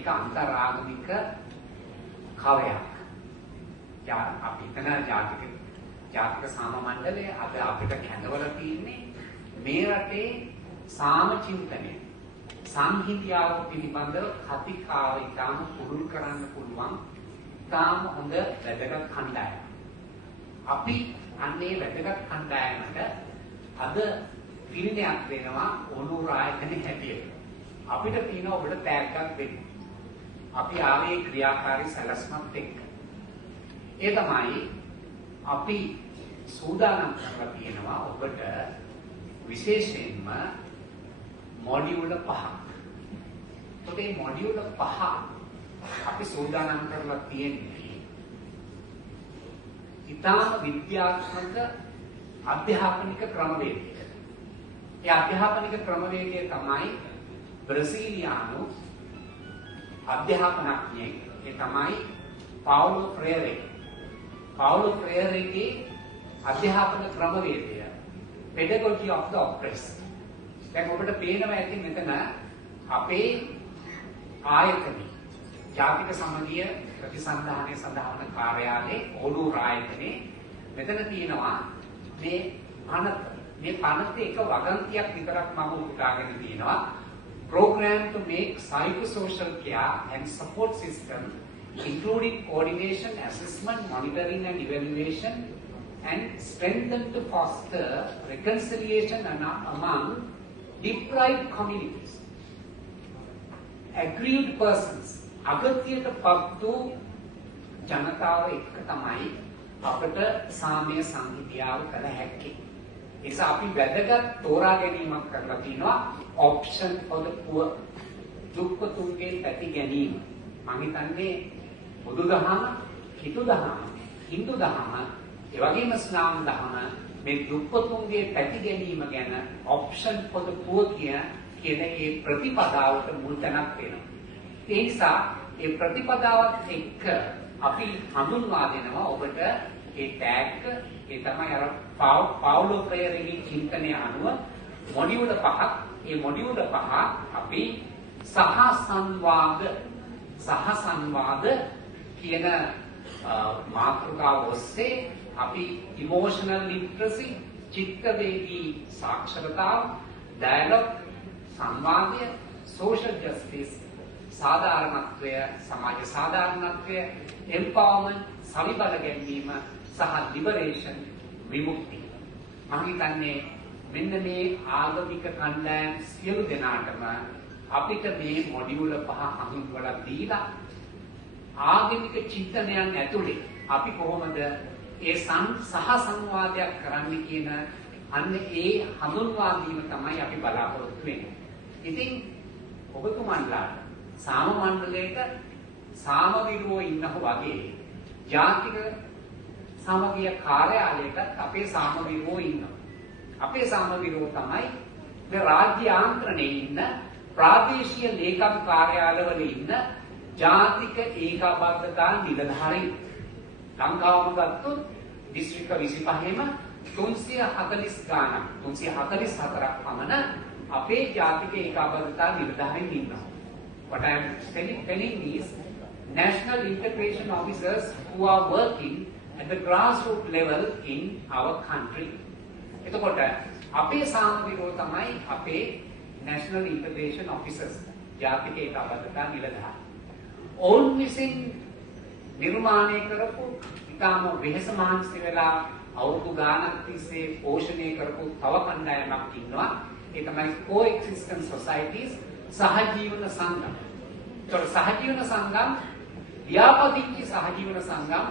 මේක අන්තරාගමික කවයක්. අපි හිතන ජාතික සාම මණ්ඩලය අද අපිට කැඳවල තියෙන්නේ මේ රටේ සාම චින්තනය සංහිඳියාව පිළිබඳව කතිකාව ඉතාම පුරුල් කරන්න පුළුවන් ඉතාම හොඳ වැදගත් කණ්ඩායමක්. අපි අන්නේ වැදගත් කණ්ඩායමට අද පිළිදයක් දෙනවා ඔළුව ආයතන හැටියට. අපිට තියෙන ඔබට තෑග්ගක් දෙන්න. අපි ආවේ ක්‍රියාකාරී සැලැස්මක් එක්ක. ඒ තමයි අපි සූදානම් කරලා තියෙනවා ඔබට විශේෂයෙන්ම මොඩියුල 5ක්. ඒ මොඩියුල 5 අපි සූදානම් කරලා තියෙන්නේ ඉතාම විද්‍යාත්මක අධ්‍යාපනික ක්‍රමවේදයක. ඒ අධ්‍යාපනික ක්‍රමවේදය තමයි බ්‍රසීලියානු අධ්‍යාපනඥයෙක්. ඒ තමයි පාවුලෝ ෆ්‍රේරේ. පාවුලෝ ෆ්‍රේරේගේ අධ්‍යාපන ක්‍රමවේදය pedagogy of the oppressed. දැන් ඔබට පේනවා ඇති මෙතන අපේ ආයතනයේ ජාතික සමගිය ප්‍රතිසන්ධානයේ සඳහන් කාර්යාලයේ ඕලුව ආයතනයේ මෙතන තියෙනවා මේ පනතේ එක වගන්තියක් විතරක් මම උදාගෙන තියෙනවා. Program to make psychosocial care and support system including coordination, assessment, monitoring and evaluation and strengthen to foster reconciliation among deprived communities. Aggrieved persons අගතියට පත් වූ ජනතාව එක්ක තමයි අපට සාමය සංහිඳියාව කළ හැක්කේ. ඒ නිසා අපි වැදගත් තෝරා ගැනීමක් කරලා තිනවා option for the poor. දුක්ඛතුන්ගේ පැති ගැනීම. මම හිතන්නේ බුදුදහම, හිතුදහම, හින්දු දහම, ඒ වගේම ඉස්ලාම් දහම මේ දුක්ඛතුන්ගේ පැති ගැනීම ගැන option for the poor කියන ඒ ප්‍රතිපදාවට මුල් තැනක් වෙනවා. ඒ නිසා ඒ ප්‍රතිපදාවත් එක්ක අපි හඳුන්වා දෙනවා ඔබට ඒ ටැග් ඒ තමයි අර පාවුලෝ ෆ්‍රේරේගේ චින්තනය අනුව මොඩියුල 5ක්. ඒ මොඩියුල 5 අපි සහසංවාද කියන මාතෘකාව ඔස්සේ අපි emotional literacy, චිත්තවේගී සාක්ෂරතාව, dialogue, සංවාදය, social justice, සාධාරණත්වය, සමාජ සාධාරණත්වය, එම්පවර්මන්ට්, සවිබල ගැනීම සහ ලිබරේෂන්, විමුක්තිය. මම හිතන්නේ මෙන්න මේ ආගමික කණ්ඩායම් සියලු දෙනාටම අපිට මේ මොඩියුල 5 හඳුන්වලා දීලා ආගමික චින්තනයන් ඇතුලේ අපි කොහොමද ඒ සංවාදයක් කරන්න කියන අන්න ඒ හඳුන්වා දීම තමයි අපි බලාපොරොත්තු වෙන්නේ. ඉතින් ඔබතුමන්ලාට සාම මණ්ඩලයක සාමවිරුවෝ ඉන්නව වගේ ජාතික සමගිය කාර්යාලයකට අපේ සාමවිරුවෝ ඉන්නවා. අපේ සාමවිරුවෝ තමයි මේ රාජ්‍ය ආන්ත්‍රණයේ ඉන්න ප්‍රාදේශීය ලේකම් කාර්යාලවල ඉන්න ජාතික ඒකාබද්ධතා නිලධාරීන්. ලංකාවම ගත්තොත් දිස්ත්‍රික්ක 25ෙම 340 ගානක් 344ක් පමණ අපේ ජාතික ඒකාබද්ධතා නිලධාරීන් ඉන්නවා. What I am telling is national integration officers who are working at the grassroots level in our country. එතකොට අපේ සාමවිරුවෝ තමයි අපේ national integration officers ජාතික ඒකාබද්ධතා නිලධාරීන්. ඔවුන් විසින් නිර්මාණය කරපු ඉතාම වෙහෙස මහන්සි වෙලා අවුරුදු ගානක් තිස්සේ පෝෂණය කරපු තව කණ්ඩායමක් ඉන්නවා. ඒ තමයි coexistence societies, සහජීවන සංගම්. ඒතකොට සහජීවන සංගම්, ව්‍යාපදිච්ච සහජීවන සංගම්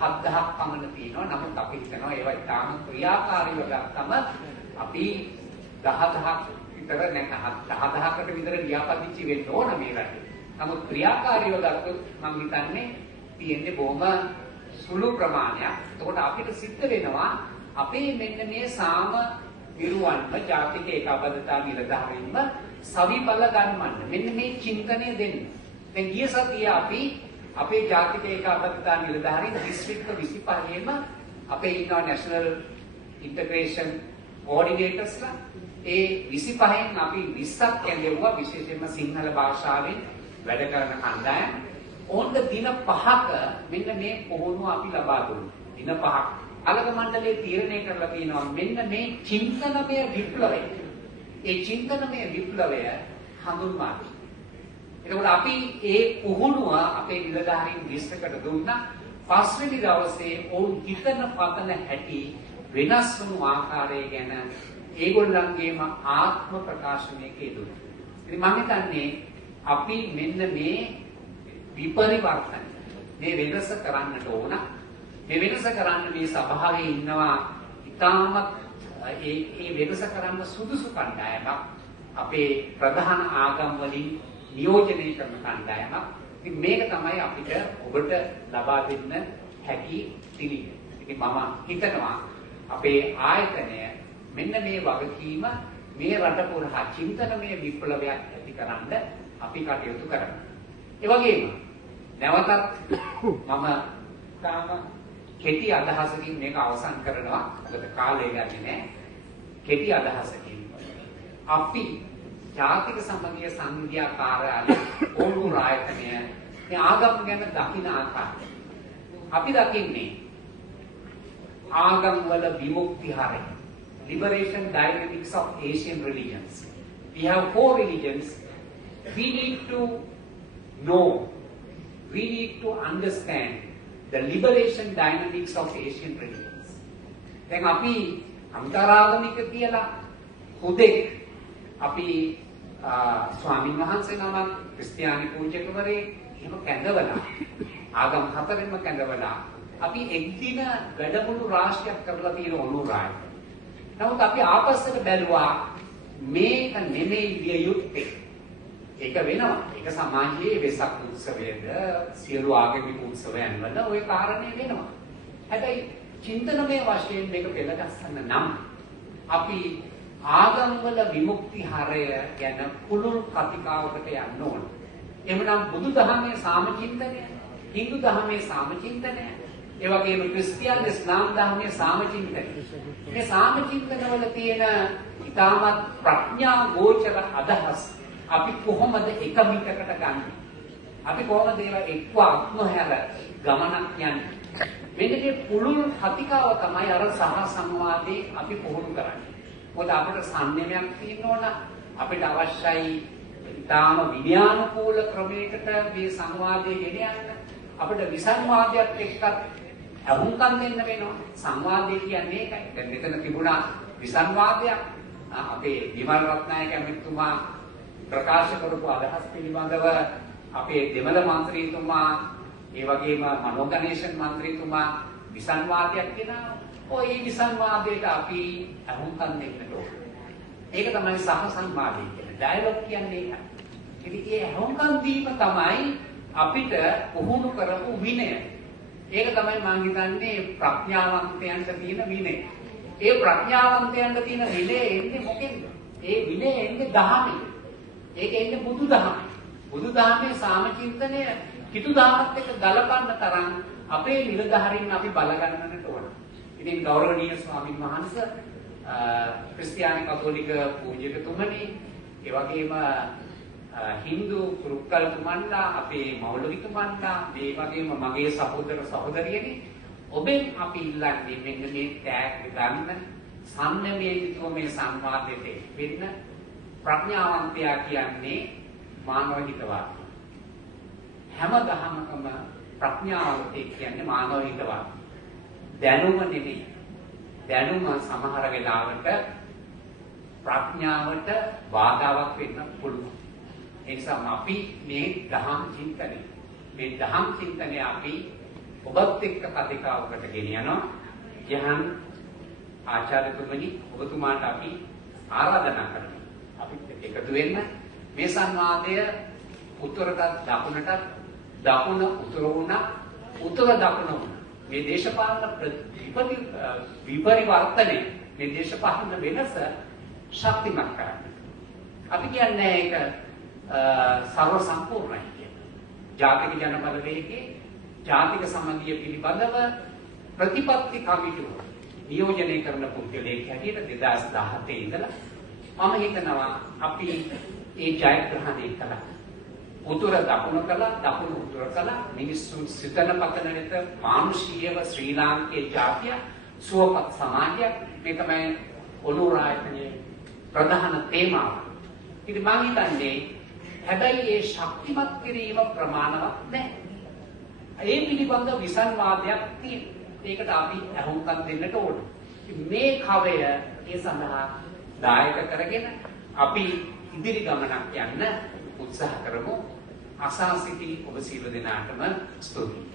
7000ක් පමණ තියෙනවා. නමුත් අපි හිතනවා ඒවා ඉතාම ක්‍රියාකාරීව ගත්තම අපි 10000ක් විතර නැත්නම් 10000කට විතර ව්‍යාපදිච්ච වෙන්න ඕන මේ රටේ. නමුත් ක්‍රියාකාරීව ගත්තොත් මම හිතන්නේ තියෙන්නේ බොහොම සුළු ප්‍රමාණයක්. එතකොට අපිට සිද්ධ වෙනවා අපේ මෙන්න මේ සාම විරුවන්ම ජාතික ඒකාබද්ධතා නිලධාරීන්ම සවිබල ගන්නන්න. මෙන්න මේ චින්තනය දෙන්න. දැන් ගිය සතියේ අපි අපේ ජාතික ඒකාබද්ධතා නිලධාරීන් දිස්ත්‍රික්ක 25ෙම අපේ ඉන්නවා නැෂනල් ඉන්ටග්‍රේෂන් කෝඩිනේටර්ස්ලා. ඒ 25න් අපි 20ක් කැඳෙවුවා විශේෂයෙන්ම සිංහල භාෂාවෙන් වැඩ කරන කණ්ඩායම ඕන්ට දින 5ක මෙන්න මේ පුහුණුව අපි ලබා දුන්නා. දින 5ක්. අලග මණ්ඩලයේ තීරණය කරලා තියෙනවා මෙන්න මේ චින්තනමය විප්ලවය. ඒ චින්තනමය විප්ලවය හඳුන්වා දෙනවා. එතකොට අපි ඒ පුහුණුව අපේ නිලධාරීන් 20කට දුන්නා. පස්වෙනි දවසේ ඔවුන් හිතන පතන හැටි වෙනස් වුණු ආකාරය ගැන ඒගොල්ලන්ගේම ආත්ම ප්‍රකාශනයක යෙදුණා. ඉතින් මම හිතන්නේ අපි මෙන්න මේ විපරිවර්තන මේ වෙනස කරන්නට ඕන. මේ වෙනස කරන්න මේ සභාවේ ඉන්නවා ඉතාමත් ඒ වෙනස කරන්න සුදුසු කණ්ඩායමක්. අපේ ප්‍රධාන ආගම් වලින් නියෝජනය කරන කණ්ඩායමක්. ඉතින් මේක තමයි අපිට ඔබට ලබා දෙන්න හැකි පිළිවෙල. ඉතින් මම හිතනවා අපේ ආයතනය මෙන්න මේ වගකීම මේ රට පුරා චින්තනමය විප්ලවයක් ඇතිකරන්න අපි කටයුතු කරනවා. ඒ වගේම නැවතත් මම තාම කෙටි අදහසකින් මේක අවසන් කරනවා. මොකද කාලය ගන්නේ නැහැ. කෙටි අදහසකින් අපි ජාතික සමගිය සංවිධා කාර්යාලය ඕනු ආයතනය මේ ආගම් ගැන දකින ආකාරය අපි දකින්නේ ආගම් වල විමුක්ති හරය. Liberation dynamics of Asian religions. We have 4 religions. We need to know, we need to understand the liberation dynamics of Asian religions. දැන් අපි අන්තරාගමික කියලා හුදෙක් අපි ස්වාමීන් වහන්සේ නමක් ක්‍රිස්තියානි පූජකවරේ එහෙම කැඳවලා ආගම් හතරෙන්ම කැඳවලා අපි එක්දින වැඩමුළු රාශියක් කරලා තියෙන ඔනුරායි. නමුත් අපි ආපස්සට බැලුවා මේක නෙමෙයි විය යුත්තේ. ඒක වෙනවා. ඒක සමාජයේ වෙසක් උත්සවයේද සියලු ආගමික උත්සවයන් වල ওই කාරණේ වෙනවා. හැබැයි චින්තනමය වශයෙන් මේක පෙළගස්සන්න නම් අපි ආගම් වල විමුක්ති හරය ගැන පුළුල් කතිකාවකට යන්න ඕන. එhmenan බුදුදහමේ සාමචින්තනය, හින්දු දහමේ සාමචින්තනය, ඒ වගේම ක්‍රිස්තියානි ඉස්ලාම් ධර්මයේ සාමචින්තනය. මේ සාමචින්තනවල තියෙන ඊටමත් ප්‍රඥා ගෝචර අදහස් අපි කොහොමද එක මිටකට ගන්න? අපි කොහොමද ඒවා එක්ව අත්මහැර ගමනක් යන්නේ? මෙන්න මේ පුළුල් කතිකාව තමයි අර සහ සංවාදේ අපි පුහුණු කරන්නේ. මොකද අපිට සංයමයක් තියෙන්න ඕන. අපිට අවශ්‍යයි ඊටාම විද්‍යානුකූල ක්‍රමයකට මේ සංවාදය ගෙන යන්න. අපිට විසංවාදයක් එක්කත් අහුම්කම් දෙන්න වෙනවා. සංවාදේ කියන්නේ ඒකයි. දැන් මෙතන තිබුණා විසංවාදයක්. අපේ විමල් රත්නායක ඇමතිතුමා ප්‍රකාශ කරපු අදහස් පිළිබඳව අපේ දෙමළ මන්ත්‍රීතුමා ඒ වගේම මනෝගණේෂන් මන්ත්‍රීතුමා විසංවාදයක් දෙනවා. ඔය විසංවාදයට අපි අහුම්කම් දෙන්න ඕන. ඒක තමයි සහ සංවාදය කියන්නේ. ඩයලොග් කියන්නේ ඒක. ඉතින් ඒ අහුම්කම් දීම තමයි අපිට පුහුණු කරපු විනය. ඒක තමයි මම හිතන්නේ ප්‍රඥාවන්තයන්ට තියෙන විනය. ඒ ප්‍රඥාවන්තයන්ට තියෙන විනය එන්නේ මොකෙන්ද? ඒ විනය එන්නේ දහමෙන්. ඒක එන්නේ බුදුදහමෙන්. බුදුදහමේ සාමචින්තනය කිතු දහමත් එක්ක ගලපන්න තරම් අපේ නිලධාරීන් අපි බල ගන්නට ඕන. ඉතින් ගෞරවනීය ස්වාමීන් වහන්සේ ක්‍රිස්තියානි කතෝලික පූජකතුමනි, ඒ වගේම හින්දු කුරුක්කල්තුමන්ලා, අපේ මෞලවිතුමන්ලා, මේ වගේම මගේ සහෝදර සහෝදරියනි, ඔබෙන් අපි ඉල්ලන්නේ මෙන්න මේ ටැග් ගන්න සම්මේ විතුම මේ සංවාදයට වෙන්න. ප්‍රඥාවන්තයා කියන්නේ මානව හිතවාදී. හැම දහමකම ප්‍රඥාවන්තයෙක් කියන්නේ මානව හිතවාදී. දැනුම නෙවෙයි. දැනුම සමහර වෙලාවට ප්‍රඥාවට බාධාවක් වෙන්න පුළුවන්. ඒ නිසා අපි මේ දහම් චින්තනය අපි ඔබත් එක්ක කතිකාවකට ගෙනියනවා. යහන් ආචාර්යතුමනි, ඔබතුමාට අපි ආරාධනා කරනවා. අපි එකතු වෙන්න මේ සංවාදය උත්තරට දකුණට දකුණ උතුර වුණා, උතුර දකුණ වුණා. මේ දේශපාලන විපරිවර්තනය, මේ දේශපාලන වෙනස ශක්තිමත් කරන්න. අපි කියන්නේ ඒක සර්ව සම්පූර්ණයි කියලා. ජාතික ජනබලවේගයේ ජාතික සමගිය පිළිබඳව ප්‍රතිපත්ති කමිටුව නියෝජනය කරන පුද්ගලයෙක් හැටියට 2017 ඉඳලා මම හිතනවා අපි ඒ ජයග්‍රහණය කළා. උතුර දකුණ කළා, දකුණ උතුර කළා. මිනිස්සු සිතන පතන විට මානුෂීයව ශ්‍රී ලාංකේය ජාතිය සුවපත් සමාජයක්. මේ තමයි ඔළුව ආයතනයේ ප්‍රධාන තේමාව. ඉතින් මම හිතන්නේ හැබැයි ඒ ශක්තිමත් කිරීම ප්‍රමාණවත් නැහැ. ඒ පිළිබඳ විසන්වාදයක් තියෙනවා. ඒකට අපි අහුම්කම් දෙන්නට ඕන. මේ කවය ඒ සඳහා දායක කරගෙන අපි ඉදිරි ගමනක් යන්න උත්සාහ කරමු. අසා සිටි ඔබ සියලු දෙනාටම ස්තුතියි.